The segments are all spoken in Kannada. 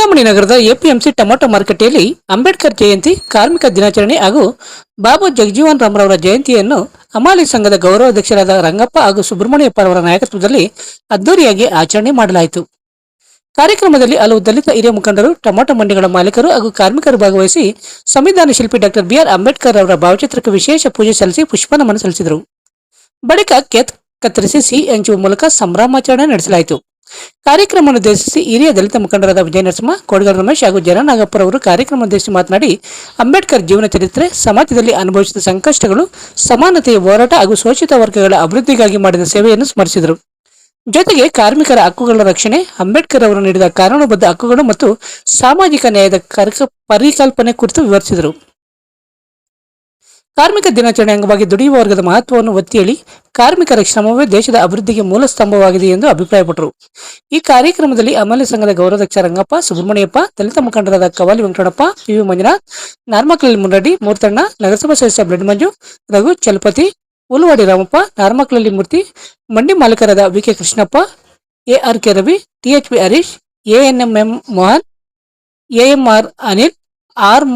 ಚಿಂತಾಮಣಿ ನಗರದ ಎಪಿಎಂಸಿ ಟೊಮೆಟೊ ಮಾರುಕಟ್ಟೆಯಲ್ಲಿ ಅಂಬೇಡ್ಕರ್ ಜಯಂತಿ, ಕಾರ್ಮಿಕ ದಿನಾಚರಣೆ ಹಾಗೂ ಬಾಬು ಜಗಜೀವನ್ ರಾಮ್ರವರ ಜಯಂತಿಯನ್ನು ಹಮಾಲಿ ಸಂಘದ ಗೌರವಾಧ್ಯಕ್ಷರಾದ ರಂಗಪ್ಪ ಹಾಗೂ ಸುಬ್ರಹ್ಮಣ್ಯಪ್ಪ ಅವರ ನಾಯಕತ್ವದಲ್ಲಿ ಅದ್ದೂರಿಯಾಗಿ ಆಚರಣೆ ಮಾಡಲಾಯಿತು. ಕಾರ್ಯಕ್ರಮದಲ್ಲಿ ಹಲವು ದಲಿತ ಹಿರಿಯ ಮುಖಂಡರು, ಟೊಮೆಟೊ ಮಂಡಿಗಳ ಮಾಲೀಕರು ಹಾಗೂ ಕಾರ್ಮಿಕರು ಭಾಗವಹಿಸಿ ಸಂವಿಧಾನ ಶಿಲ್ಪಿ ಡಾಕ್ಟರ್ ಬಿಆರ್ ಅಂಬೇಡ್ಕರ್ ಅವರ ಭಾವಚಿತ್ರಕ್ಕೆ ವಿಶೇಷ ಪೂಜೆ ಸಲ್ಲಿಸಿ ಪುಷ್ಪನಮನ ಸಲ್ಲಿಸಿದರು. ಬಳಿಕ ಕೇಕ್ ಕತ್ತರಿಸಿ ಸಿಹಿ ಹಂಚುವ ಮೂಲಕ ಸಂಭ್ರಮಾಚರಣೆ ನಡೆಸಲಾಯಿತು. ಕಾರ್ಯಕ್ರಮವನ್ನು ಉದ್ದೇಶಿಸಿ ಹಿರಿಯ ದಲಿತ ಮುಖಂಡರಾದ ವಿಜಯ ನರಸಿಂಹ, ಕೋಡಿಗಾರ ರಮೇಶ್ ಹಾಗೂ ಜಯನಾಗಪ್ಪರ ಅವರು ಕಾರ್ಯಕ್ರಮ ಉದ್ದೇಶಿಸಿ ಮಾತನಾಡಿ, ಅಂಬೇಡ್ಕರ್ ಜೀವನ ಚರಿತ್ರೆ, ಸಮಾಜದಲ್ಲಿ ಅನುಭವಿಸಿದ ಸಂಕಷ್ಟಗಳು, ಸಮಾನತೆಯ ಹೋರಾಟ ಹಾಗೂ ಶೋಷಿತ ವರ್ಗಗಳ ಅಭಿವೃದ್ಧಿಗಾಗಿ ಮಾಡಿದ ಸೇವೆಯನ್ನು ಸ್ಮರಿಸಿದರು. ಜೊತೆಗೆ ಕಾರ್ಮಿಕರ ಹಕ್ಕುಗಳ ರಕ್ಷಣೆ, ಅಂಬೇಡ್ಕರ್ ಅವರು ನೀಡಿದ ಕಾನೂನುಬದ್ಧ ಹಕ್ಕುಗಳು ಮತ್ತು ಸಾಮಾಜಿಕ ನ್ಯಾಯದ ಪರಿಕಲ್ಪನೆ ಕುರಿತು ವಿವರಿಸಿದರು. ಕಾರ್ಮಿಕ ದಿನಾಚರಣೆ ಅಂಗವಾಗಿ ದುಡಿಯುವ ವರ್ಗದ ಮಹತ್ವವನ್ನು ಒತ್ತಿ ಹೇಳಿ, ಕಾರ್ಮಿಕರ ಶ್ರಮವೇ ದೇಶದ ಅಭಿವೃದ್ಧಿಗೆ ಮೂಲ ಸ್ತಂಭವಾಗಿದೆ ಎಂದು ಅಭಿಪ್ರಾಯಪಟ್ಟರು. ಈ ಕಾರ್ಯಕ್ರಮದಲ್ಲಿ ಹಮಾಲಿ ಸಂಘದ ಗೌರವಾಧ್ಯಕ್ಷ ರಂಗಪ್ಪ, ಸುಬ್ರಹ್ಮಣ್ಯಪ್ಪ, ದಲಿತ ಮುಖಂಡರಾದ ಕವಾಲಿ ವೆಂಕಟಪ್ಪ, ಪಿವಿ ಮಂಜುನಾಥ್, ನಾರ್ಮಕ್ಲಲ್ಲಿ ಮುನ್ನಡಿ ಮೂರ್ತಣ್ಣ, ನಗರಸಭಾ ಸದಸ್ಯ ಬ್ಲಡ್ ಮಂಜು, ರಘು ಚಲಪತಿ, ಉಲುವಾಡಿ ರಾಮಪ್ಪ, ನಾರ್ಮಕ್ಲಲ್ಲಿ ಮೂರ್ತಿ, ಮಂಡಿ ಮಾಲೀಕರಾದ VK Krishnappa, ARK Ravi, THP Harish, ANMM Mohan, AMR Anil, R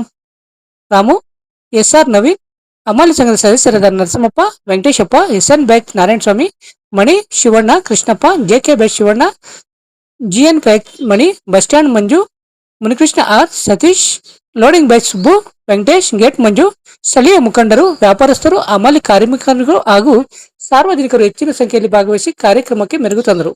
Ramu, SR Naveen, ಹಮಾಲಿ ಸಂಘದ ಸದಸ್ಯರಾದ Narasimhappa, Venkateshappa, SN batch Narayanaswamy, Mani, Shivanna, Krishnappa, JK batch Shivanna, GN batch Mani, bus stand Manju, Munikrishna R, Satish, loading batch Subbu, Venkatesh, gate Manju, ಸ್ಥಳೀಯ ಮುಖಂಡರು, ವ್ಯಾಪಾರಸ್ಥರು, ಹಮಾಲಿ ಕಾರ್ಮಿಕರು ಹಾಗೂ ಸಾರ್ವಜನಿಕರು ಹೆಚ್ಚಿನ ಸಂಖ್ಯೆಯಲ್ಲಿ ಭಾಗವಹಿಸಿ ಕಾರ್ಯಕ್ರಮಕ್ಕೆ ಮೆರುಗು ತಂದರು.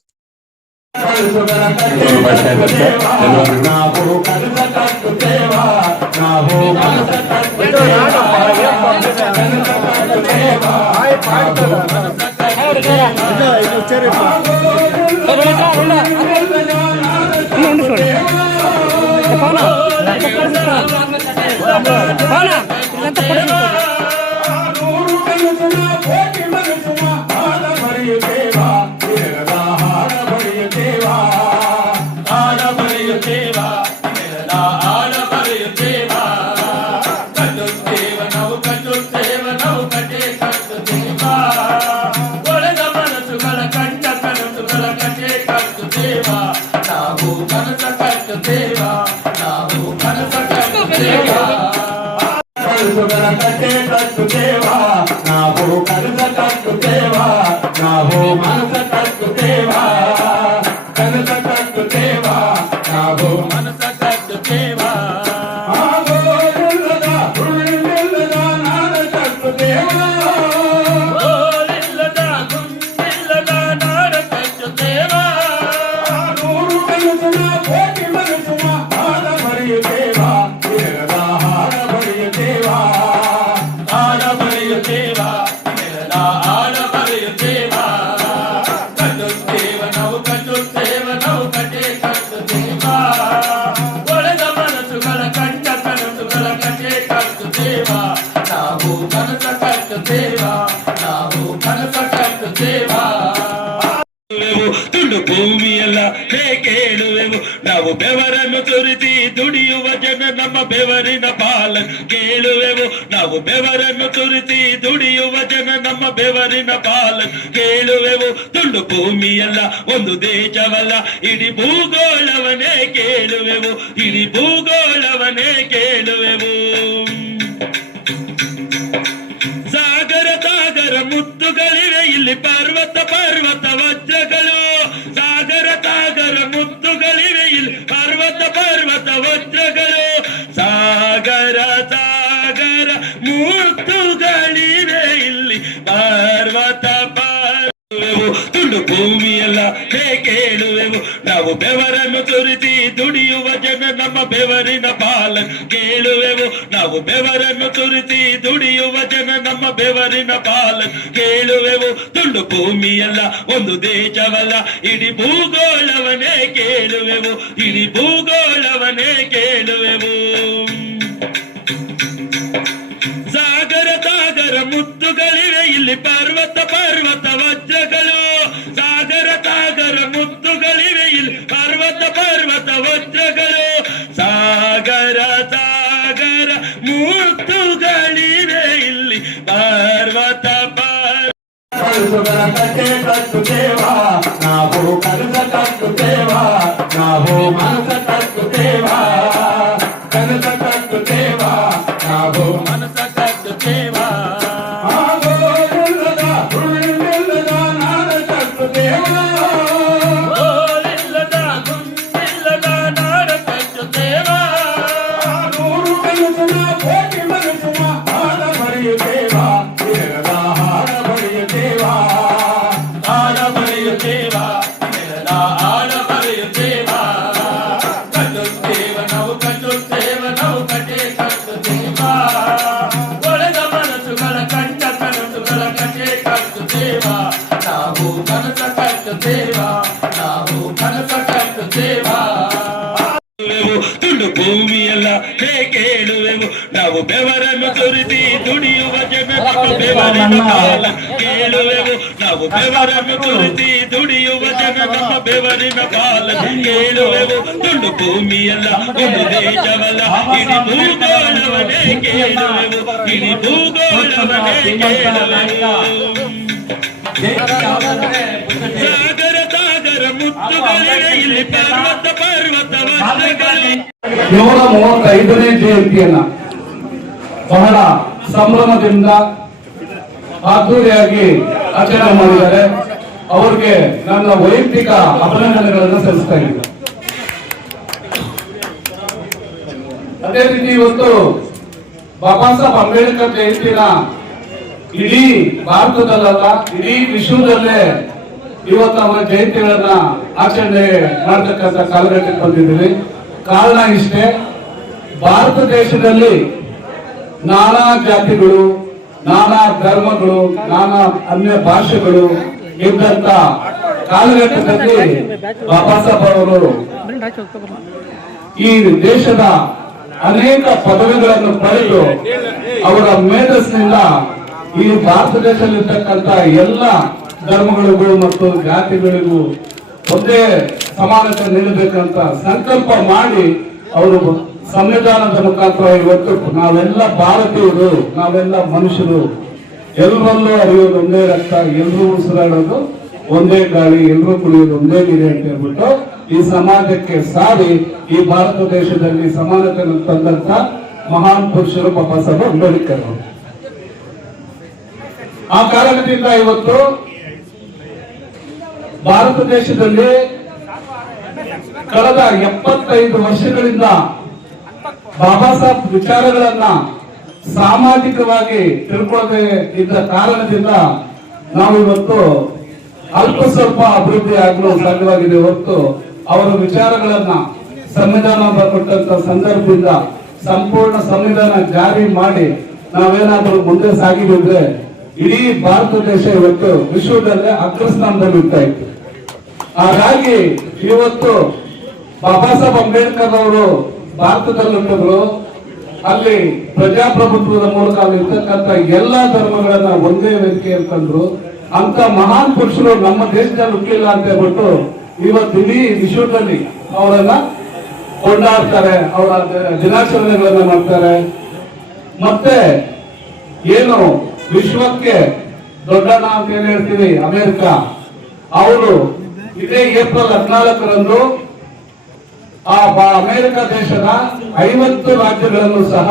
ಭೂಮಿಯಲ್ಲ ಕೇಳುವೆವು ನಾವು ಬೆವರನ್ನು ಸುರಿಸಿ ದುಡಿಯುವ ಜನ ನಮ್ಮ ಬೆವರಿನ ಪಾಲ ಕೇಳುವೆವು. ನಾವು ಬೆವರನ್ನು ಸುರಿಸಿ ದುಡಿಯುವ ಜನ ನಮ್ಮ ಬೆವರಿನ ಪಾಲ ಕೇಳುವೆವು. ತುಂಡು ಭೂಮಿಯಲ್ಲ ಒಂದು ದೇಶವಲ್ಲ ಇಡೀ ಭೂಗೋಳವನೇ ಕೇಳುವೆವು. ಇಡೀ ಭೂಗೋಳವನೇ ಕೇಳುವೆವು. ಸಾಗರ ಸಾಗರ ಮುತ್ತುಗಳಿವೆ ಇಲ್ಲಿ ಪರ್ವತ ಪರ್ವತ ವಜ್ರಗಳು. ಸಾಗರ ಸಾಗರ ಮುತ್ತುಗಳಿವೆ ಇಲ್ಲಿ ಪರ್ವತ ಪರ್ವತ ವಜ್ರಗಳು. ಸಾಗರ ಸಾಗರ ಮುತ್ತುಗಳಿವೆ ಇಲ್ಲಿ ಪರ್ವತ ತುಂಡು ಭೂಮಿಯಲ್ಲ ಕೇಳುವೆವು. ನಾವು ಬೆವರನ್ನು ಸುರಿಸಿ ದುಡಿಯುವ ಜನ ನಮ್ಮ ಬೆವರಿನ ಪಾಲ ಕೇಳುವೆವು. ನಾವು ಬೆವರನ್ನು ಸುರಿಸಿ ದುಡಿಯುವ ಜನ ನಮ್ಮ ಬೆವರಿನ ಪಾಲ ಕೇಳುವೆವು. ತುಂಡು ಭೂಮಿಯಲ್ಲ ಒಂದು ದೇಶವಲ್ಲ ಇಡೀ ಭೂಗೋಳವನೇ ಕೇಳುವೆವು. ಇಡೀ ಭೂಗೋಳವನೇ ಕೇಳುವೆವು. ಸಾಗರ ಸಾಗರ ಮುತ್ತುಗಳಿವೆ ಇಲ್ಲಿ ಪರ್ವತ ಪರ್ವತ ವಜ್ರಗಳು. ಸಾಗರ ಸಾಗರ ಮುತ್ತುಗಳಿವೆ ಇಲ್ಲಿ ಪರ್ವತ ಪರ್ವತ ವಜ್ರಗಳು. ಸಾಗರ ಸಾಗರ ಮುತ್ತುಗಳಿವೆ ಇಲ್ಲಿ ಪರ್ವತ ಕಟ್ಟುತ್ತೇವ ನಾವು ಕರುತ ಕಟ್ಟುತ್ತೇವ ನಾವು ಮನಸ ಕಟ್ಟುತ್ತೇವ ಕನಸ ಕಟ್ಟುತ್ತೇವಾ, ನಾವು ಕನಸ ಕಟ್ಟುತ್ತೇವಾ. ತುಳು ಭೂಮಿಯಲ್ಲ ಕೇಳುವೆವು ನಾವು ಬೆವರನ್ನು ಸುರಿಸಿ ದುಡಿಯುವ ಜನರ ಬೆವರಿನ ಕಾಲ ಕೇಳುವೆವು ನಾವು ಬೆವರನ್ನು ಸುರಿಸಿ ದುಡಿಯುವ ಜನರ ಬೆವರಿನ ಕಾಲ ಕೇಳುವೆವು ತುಳು ಭೂಮಿಯಲ್ಲ ಒಂದು ದೇಶವಲ್ಲ ಇಡೀ ಭೂಗೋಳವನೇ ಕೇಳುವೆವು ಇಡೀ ಭೂಗೋಳವನೇ ಕೇಳುವೆವು ಸಾಗರ ಸಾಗರ ಮುತ್ತುಗಳಿವೆ ಇಲ್ಲಿ ಪರ್ವತ ಪರ್ವತ ವಜ್ರಗಳು 135ನೇ ಜಯಂತಿಯನ್ನ ಬಹಳ ಸಂಭ್ರಮದಿಂದ ಅದ್ದೂರಿಯಾಗಿ ಆಚರಣೆ ಮಾಡಿದ್ದಾರೆ. ಅವರಿಗೆ ನನ್ನ ವೈಯಕ್ತಿಕ ಅಭಿನಂದನೆಗಳನ್ನು ಸಲ್ಲಿಸ್ತಾ ಇದ್ದೀನಿ. ಅದೇ ರೀತಿ ಇವತ್ತು ಬಾಬಾ ಸಾಹೇಬ್ ಅಂಬೇಡ್ಕರ್ ಜಯಂತಿನ ಇಡೀ ಭಾರತದಲ್ಲ ಇಡೀ ವಿಶ್ವದಲ್ಲೇ ಇವತ್ತು ಅವರ ಜಯಂತಿಗಳನ್ನ ಆಚರಣೆ ಮಾಡತಕ್ಕಂಥ ಕಾಲಘಟ್ಟಕ್ಕೆ ಬಂದಿದ್ದೀವಿ. ಕಾರಣ ಇಷ್ಟೇ, ಭಾರತ ದೇಶದಲ್ಲಿ ನಾನಾ ಜಾತಿಗಳು, ನಾನಾ ಧರ್ಮಗಳು, ನಾನಾ ಅನ್ಯ ಭಾಷೆಗಳು ಇದ್ದಂತ ಕಾಲಘಟ್ಟದಲ್ಲಿ ಬಾಬಾ ಸಾಹೇಬ್ ಅವರು ಈ ದೇಶದ ಅನೇಕ ಪದವಿಗಳನ್ನು ಪಡೆದು ಅವರ ಮೇಧಸ್ಸಿನಿಂದ ಈ ಭಾರತ ದೇಶದಲ್ಲಿರ್ತಕ್ಕಂಥ ಎಲ್ಲ ಧರ್ಮಗಳಿಗೂ ಮತ್ತು ಜಾತಿಗಳಿಗೂ ಒಂದೇ ಸಮಾನತೆ ನೀಡಬೇಕಂತ ಸಂಕಲ್ಪ ಮಾಡಿ ಅವರು ಸಂವಿಧಾನದ ಮುಖಾಂತರ ಇವತ್ತು ನಾವೆಲ್ಲ ಭಾರತೀಯರು, ನಾವೆಲ್ಲ ಮನುಷ್ಯರು, ಎಲ್ಲರಲ್ಲೂ ಹರಿಯೋದು ಒಂದೇ ರಕ್ತ, ಎಲ್ಲರೂ ಉಸಿರಾಡೋದು ಒಂದೇ ಗಾಳಿ, ಎಲ್ಲರೂ ಕುಡಿಯೋದು ಒಂದೇ ನೀರು ಅಂತ ಹೇಳ್ಬಿಟ್ಟು ಈ ಸಮಾಜಕ್ಕೆ ಸಾರಿ ಈ ಭಾರತ ದೇಶದಲ್ಲಿ ಸಮಾನತೆಯನ್ನು ತಂದಂತ ಮಹಾನ್ ಪುರುಷರು ಬಾಬಾ ಸಾಹೇಬ್ ಅಂಬೇಡ್ಕರ್ ಅವರು. ಆ ಕಾರಣದಿಂದ ಇವತ್ತು ಭಾರತ ದೇಶದಲ್ಲಿ ಕಳೆದ 75 ವರ್ಷಗಳಿಂದ ಬಾಬಾ ಸಾಹೇಬ್ ವಿಚಾರಗಳನ್ನ ಸಾಮಾಜಿಕವಾಗಿ ತಿಳ್ಕೊಳ್ಳದೆ ಇದ್ದ ಕಾರಣದಿಂದ ನಾವು ಇವತ್ತು ಅಲ್ಪ ಸ್ವಲ್ಪ ಅಭಿವೃದ್ಧಿ ಆಗಲು ಸಾಧ್ಯವಾಗಿದೆ ಹೊರತು ಅವರ ವಿಚಾರಗಳನ್ನ ಸಂವಿಧಾನ ಕೊಟ್ಟಂತ ಸಂದರ್ಭದಿಂದ ಸಂಪೂರ್ಣ ಸಂವಿಧಾನ ಜಾರಿ ಮಾಡಿ ನಾವೇನಾದ್ರೂ ಮುಂದೆ ಸಾಗಿದ್ರೆ ಇಡೀ ಭಾರತ ದೇಶ ಇವತ್ತು ವಿಶ್ವದಲ್ಲೇ ಅಗ್ರಸ್ಥಾನದಲ್ಲಿ ಇರ್ತಾ ಇತ್ತು. ಹಾಗಾಗಿ ಇವತ್ತು ಬಾಬಾ ಸಾಹೇಬ್ ಅಂಬೇಡ್ಕರ್ ಅವರು ಭಾರತದಲ್ಲಿ ಹುಟ್ಟಿದ್ರು, ಅಲ್ಲಿ ಪ್ರಜಾಪ್ರಭುತ್ವದ ಮೂಲಕ ಅಲ್ಲಿ ಇರ್ತಕ್ಕಂಥ ಎಲ್ಲಾ ಧರ್ಮಗಳನ್ನ ಒಂದೇ ವೇದಿಕೆ ತಂದ್ರು. ಅಂತ ಮಹಾನ್ ಪುರುಷರು ನಮ್ಮ ದೇಶದಲ್ಲಿ ಹುಟ್ಟಿಲ್ಲ ಅಂತ ಹೇಳ್ಬಿಟ್ಟು ಇವತ್ತು ಇಡೀ ವಿಶ್ವದಲ್ಲಿ ಅವರನ್ನ ಕೊಂಡಾಡ್ತಾರೆ, ಅವರ ದಿನಾಚರಣೆಗಳನ್ನ ಮಾಡ್ತಾರೆ. ಮತ್ತೆ ಏನು ವಿಶ್ವಕ್ಕೆ ದೊಡ್ಡಣ್ಣ ಅಂತ ಏನ್ ಹೇಳ್ತೀವಿ ಅಮೆರಿಕ, ಅವರು ಇದೇ ಏಪ್ರಿಲ್ 14ರಂದು ಆ ಅಮೆರಿಕ ದೇಶದ 50 ರಾಜ್ಯಗಳನ್ನು ಸಹ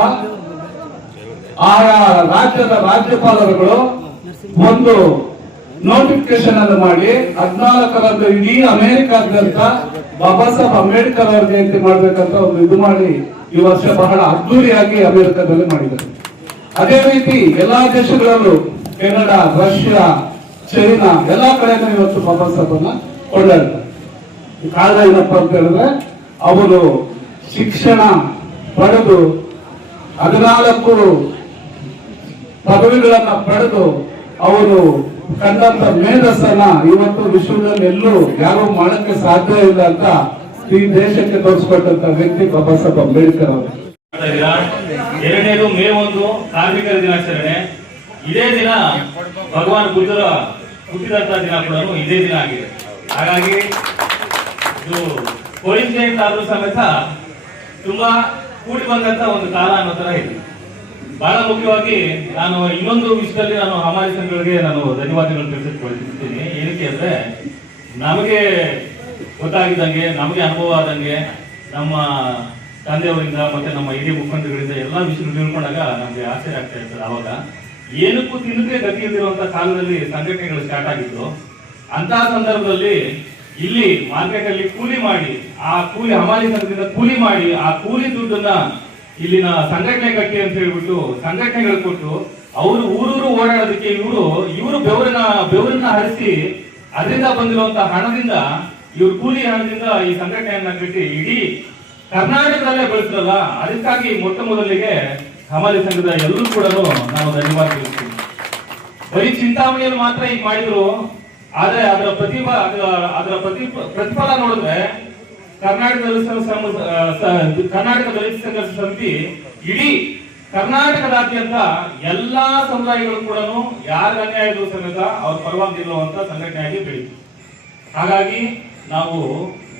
ಆಯಾ ರಾಜ್ಯದ ರಾಜ್ಯಪಾಲರುಗಳು ಒಂದು ನೋಟಿಫಿಕೇಶನ್ ಅನ್ನು ಮಾಡಿ 14ರಂದು ಇಡೀ ಅಮೆರಿಕಾದ್ಯಂತ ಬಾಬಾ ಸಾಹೇಬ್ ಅಂಬೇಡ್ಕರ್ ಅವ್ರ ಜಯಂತಿ ಮಾಡ್ಬೇಕಂತ ಒಂದು ಇದು ಮಾಡಿ ಈ ವರ್ಷ ಬಹಳ ಅದ್ದೂರಿಯಾಗಿ ಅಮೆರಿಕದಲ್ಲಿ ಮಾಡಿದ್ದಾರೆ. ಅದೇ ರೀತಿ ಎಲ್ಲಾ ದೇಶಗಳಲ್ಲೂ ಕೆನಡಾ, ರಷ್ಯಾ, ಚೈನಾ ಎಲ್ಲಾ ಕಡೆನೂ ಇವತ್ತು ಬಾಬಾ ಸಾಹೇಬನ್ನ ಕೊಂಡಾಡ್ತಾರೆ. ಕಾರಣ ಏನಪ್ಪ ಅಂತ ಹೇಳಿದ್ರೆ ಅವರು ಶಿಕ್ಷಣ ಪಡೆದು 14 ಪದವಿಗಳನ್ನ ಪಡೆದು ಅವರು ಕಂಡಂತ ಮೇಧಸ್ಸನ್ನ ಇವತ್ತು ವಿಶ್ವದಲ್ಲಿ ಎಲ್ಲೂ ಯಾರು ಮಾಡಕ್ಕೆ ಸಾಧ್ಯ ಇಲ್ಲ ಅಂತ ಈ ದೇಶಕ್ಕೆ ತೋರಿಸ್ಕೊಟ್ಟಂತ ವ್ಯಕ್ತಿ ಬಾಬಾ ಸಾಹೇಬ್ ಅಂಬೇಡ್ಕರ್ ಅವರು. ಎರಡನೇದು ಮೇ 1 ಕಾರ್ಮಿಕರ ದಿನಾಚರಣೆ. ಇದೇ ದಿನ ಭಗವಾನ್ ಬುದ್ಧರ ಹುಟ್ಟಿದಂತ ದಿನ ಕೂಡ ಇದೇ ದಿನ ಆಗಿದೆ. ಹಾಗಾಗಿ ಇದು ಕೋಇನ್ಸಿಡೆಂಟ್ ಆದ್ರೂ ಸಮೇತ ತುಂಬಾ ಕೂಡಿ ಬಂದಂತ ಒಂದು ಕಾಲ ಅನ್ನೋ ತರ ಇದೆ. ಬಹಳ ಮುಖ್ಯವಾಗಿ ನಾನು ಇನ್ನೊಂದು ವಿಷಯದಲ್ಲಿ ನಾನು ಹಮಾರಿ ಸಂಘಗಳಿಗೆ ನಾನು ಧನ್ಯವಾದಗಳನ್ನು ತಿಳಿಸಿಕೊಳ್ತೀನಿ. ಏನಕ್ಕೆ ಅಂದ್ರೆ ನಮಗೆ ಗೊತ್ತಾಗಿದ್ದಂಗೆ, ನಮಗೆ ಅನುಭವ ಆದಂಗೆ, ನಮ್ಮ ತಂದೆಯವರಿಂದ ಮತ್ತೆ ನಮ್ಮ ಹಿರಿಯ ಮುಖಂಡಗಳಿಂದ ಎಲ್ಲಾ ವಿಷಯ ತಿಳ್ಕೊಂಡಾಗ ನಮ್ಗೆ ಆಶ್ಚರ್ಯ ಆಗ್ತಾ ಇರ್ತದೆ. ಅವಾಗ ಏನಕ್ಕೂ ತಿನ್ನಕ್ಕೆ ಗತಿ ಇಲ್ದಿರುವಂತ ಕಾಲದಲ್ಲಿ ಸಂಘಟನೆಗಳು ಸ್ಟಾರ್ಟ್ ಆಗಿತ್ತು. ಅಂತಹ ಸಂದರ್ಭದಲ್ಲಿ ಇಲ್ಲಿ ಮಾರ್ಕೆಟ್ ಅಲ್ಲಿ ಕೂಲಿ ಮಾಡಿ, ಆ ಕೂಲಿ ಹಮಾಲಿ ಸಂಘದಿಂದ ಕೂಲಿ ಮಾಡಿ, ಆ ಕೂಲಿ ದುಡ್ಡನ್ನ ಇಲ್ಲಿನ ಸಂಘಟನೆ ಕಟ್ಟಿ ಅಂತ ಹೇಳ್ಬಿಟ್ಟು ಸಂಘಟನೆಗಳು ಕೊಟ್ಟು ಅವರು ಊರೂರು ಓಡಾಡೋದಕ್ಕೆ ಇವರು ಬೆವರನ್ನ ಹರಿಸಿ ಅದರಿಂದ ಬಂದಿರುವಂತಹ ಹಣದಿಂದ, ಇವ್ರ ಕೂಲಿ ಹಣದಿಂದ ಈ ಸಂಘಟನೆಯನ್ನ ಕಟ್ಟಿ ಇಡೀ ಕರ್ನಾಟಕದಲ್ಲೇ ಬೆಳೆಸಿದ್ರಲ್ಲ, ಅದಕ್ಕಾಗಿ ಮೊಟ್ಟ ಮೊದಲಿಗೆ ಹಮಾಲಿ ಸಂಘದ ಎಲ್ಲರೂ ಕೂಡ ನಾನು ಧನ್ಯವಾದ ತಿಳಿಸ್ತೀನಿ. ಬರೀ ಚಿಂತಾಮಣಿಯಲ್ಲಿ ಮಾತ್ರ ಈಗ ಮಾಡಿದ್ರು, ಆದ್ರೆ ಪ್ರತಿಫಲ ನೋಡಿದ್ರೆ ಕರ್ನಾಟಕ ದಲಿತ ಸಂಘರ್ಷ ಸಮಿತಿ ಇಡೀ ಕರ್ನಾಟಕದಾದ್ಯಂತ ಎಲ್ಲಾ ಸಮುದಾಯಗಳು ಕೂಡ ಯಾರ ಅನ್ಯಾಯ ಇದ್ರು ಸಮೇತ ಅವ್ರ ಪರವಾಗಿ ನಿಲ್ಲುವಂತ ಸಂಘಟನೆಯಾಗಿ ಬೆಳೀತು. ಹಾಗಾಗಿ ನಾವು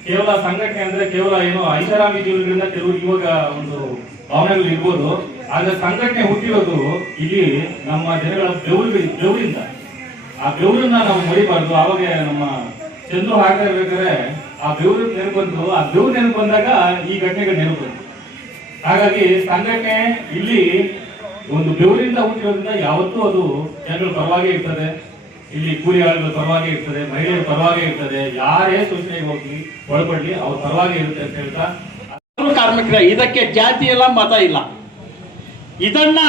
ಕೇವಲ ಸಂಘಟನೆ ಅಂದ್ರೆ ಕೇವಲ ಏನು ಐಷಾರಾಮಿ ಜೀವನಗಳಿಂದ ಕೆಲವು ಇವಾಗ ಒಂದು ಭಾವನೆಗಳು ಇರ್ಬೋದು, ಆದ್ರೆ ಸಂಘಟನೆ ಹುಟ್ಟಿರೋದು ಇಲ್ಲಿ ನಮ್ಮ ಜನಗಳ ಬೆವರಿಂದ. ಆ ಬೆವರನ್ನ ನಾವು ಮರಿಬಾರ್ದು. ಆವಾಗ ನಮ್ಮ ಚಂದ್ರು ಹಾಡ್ತಾ ಇರ್ಬೇಕಾದ್ರೆ ಆ ಬೆವರು ನೆನಪು ಬಂತು, ಆ ಬೆವರು ನೆನಪು ಬಂದಾಗ ಈ ಘಟನೆಗಳು ನೆನಪು ಬಂತು. ಹಾಗಾಗಿ ಸಂಘಟನೆ ಇಲ್ಲಿ ಒಂದು ಬೆವರಿಂದ ಹುಟ್ಟಿರೋದ್ರಿಂದ ಯಾವತ್ತೂ ಅದು ಜನಗಳ ಪರವಾಗಿ ಇರ್ತದೆ. ಇಲ್ಲಿ ಕೂಲಿ ಆಳುಗಳ ಪರವಾಗಿ ಇರ್ತದೆ, ಮಹಿಳೆಯರ ಪರವಾಗಿ ಇರ್ತದೆ, ಯಾರೇ ಸೂಚನೆಗೆ ಹೋಗ್ಲಿ ಒಳಪಡ್ಲಿ ಅವ್ರ ಪರವಾಗಿ ಇರುತ್ತೆ ಅಂತ ಹೇಳ್ತಾ, ಕಾರ್ಮಿಕರ ಇದಕ್ಕೆ ಜಾತಿ ಇಲ್ಲ, ಮತ ಇಲ್ಲ. ಇದನ್ನ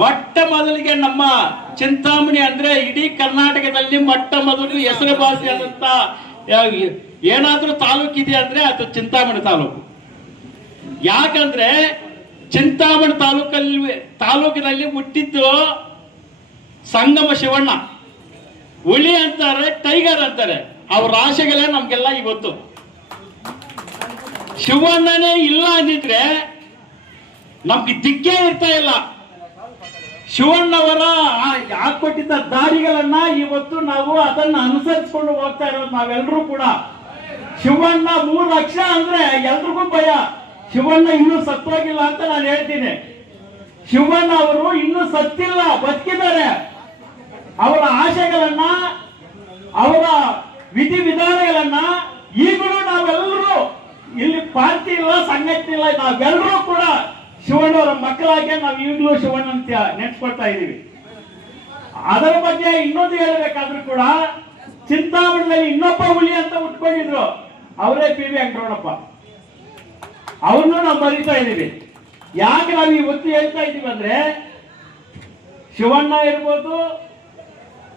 ಮೊಟ್ಟ ಮೊದಲಿಗೆ ನಮ್ಮ ಚಿಂತಾಮಣಿ ಅಂದ್ರೆ ಇಡೀ ಕರ್ನಾಟಕದಲ್ಲಿ ಮೊಟ್ಟ ಮೊದಲು ಹೆಸರುವಾಸಿಯಾದಂತ ಏನಾದ್ರೂ ತಾಲೂಕು ಇದೆ ಅಂದ್ರೆ ಅದು ಚಿಂತಾಮಣಿ ತಾಲೂಕು. ಯಾಕಂದ್ರೆ ಚಿಂತಾಮಣಿ ತಾಲೂಕಿನಲ್ಲಿ ಹುಟ್ಟಿದ್ದು ಸಂಗಮ ಶಿವಣ್ಣ. ಹುಲಿ ಅಂತಾರೆ, ಟೈಗರ್ ಅಂತಾರೆ, ಅವ್ರ ಆಶೆಗಳೇ ನಮ್ಗೆಲ್ಲ ಇವತ್ತು. ಶಿವಣ್ಣನೇ ಇಲ್ಲ ಅಂದಿದ್ರೆ ನಮ್ಗೆ ದಿಕ್ಕೇ ಇರ್ತಾ ಇಲ್ಲ. ಶಿವಣ್ಣವರ ಹಾಕೊಟ್ಟಿದ್ದ ದಾರಿಗಳನ್ನ ಇವತ್ತು ನಾವು ಅದನ್ನ ಅನುಸರಿಸಿಕೊಂಡು ಹೋಗ್ತಾ ಇರೋದು ನಾವೆಲ್ಲರೂ ಕೂಡ. ಶಿವಣ್ಣ 3 ಲಕ್ಷ ಅಂದ್ರೆ ಎಲ್ರಿಗೂ ಭಯ. ಶಿವಣ್ಣ ಇನ್ನೂ ಸತ್ತೋಗಿಲ್ಲ ಅಂತ ನಾನು ಹೇಳ್ತೀನಿ. ಶಿವಣ್ಣ ಅವರು ಇನ್ನೂ ಸತ್ತಿಲ್ಲ, ಬದುಕಿದ್ದಾರೆ. ಅವರ ಆಶೆಗಳನ್ನ, ಅವರ ವಿಧಿವಿಧಾನಗಳನ್ನ ಈಗಲೂ ನಾವೆಲ್ಲರೂ ಇಲ್ಲಿ ಪಾರ್ಟಿ ಇಲ್ಲ, ಸಂಘಟನೆ ಇಲ್ಲ, ನಾವೆಲ್ಲರೂ ಕೂಡ ಶಿವಣ್ಣವರ ಮಕ್ಕಳಾಗೆ ನಾವು ಈಗಲೂ ಶಿವಣ್ಣ ಅಂತ ನೆನ್ಸ್ಕೊಳ್ತಾ ಇದೀವಿ. ಅದರ ಬಗ್ಗೆ ಇನ್ನೊಂದು ಹೇಳಬೇಕಾದ್ರೂ ಕೂಡ ಚಿಂತಾಮಣಿಯಲ್ಲಿ ಇನ್ನೊಬ್ಬ ಹುಲಿ ಅಂತ ಉಟ್ಕೊಂಡಿದ್ರು, ಅವರೇ ಪಿ ವಿ ವೆಂಕಟರಮಣಪ್ಪ. ಅವ್ರನ್ನೂ ನಾವು ಬರೀತಾ ಇದೀವಿ. ಯಾಕೆ ನಾವು ಇವತ್ತು ಹೇಳ್ತಾ ಇದೀವಿ ಅಂದ್ರೆ ಶಿವಣ್ಣ ಇರ್ಬೋದು,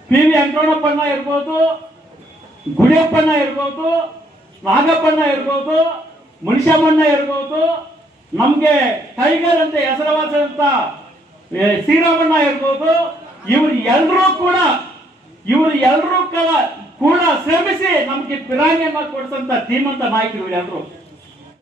ಪಿ ವಿ ವೆಂಕಟರಮಣಪ್ಪಣ್ಣ ಇರ್ಬೋದು, ಗುಡಿಯಪ್ಪಣ್ಣ ಇರ್ಬೋದು, ನಾಗಪ್ಪಣ್ಣ ಇರ್ಬೋದು, ಮುನಿಶಮ್ಮಣ್ಣ ಇರ್ಬೋದು, ನಮ್ಗೆ ಟೈಗರ್ ಅಂತ ಹೆಸರುವಾಸಿಯಾದಂತ ಶ್ರೀರಾಮಣ್ಣ ಇರ್ಬೋದು, ಇವ್ರು ಎಲ್ಲರೂ ಕೂಡ ಶ್ರಮಿಸಿ ನಮ್ಗೆ ಪಿರಾಣಿಯನ್ನ ಕೊಡಿಸಂತ ಧೀಮಂತ ನಾಯಕರು ಎಲ್ಲರೂ.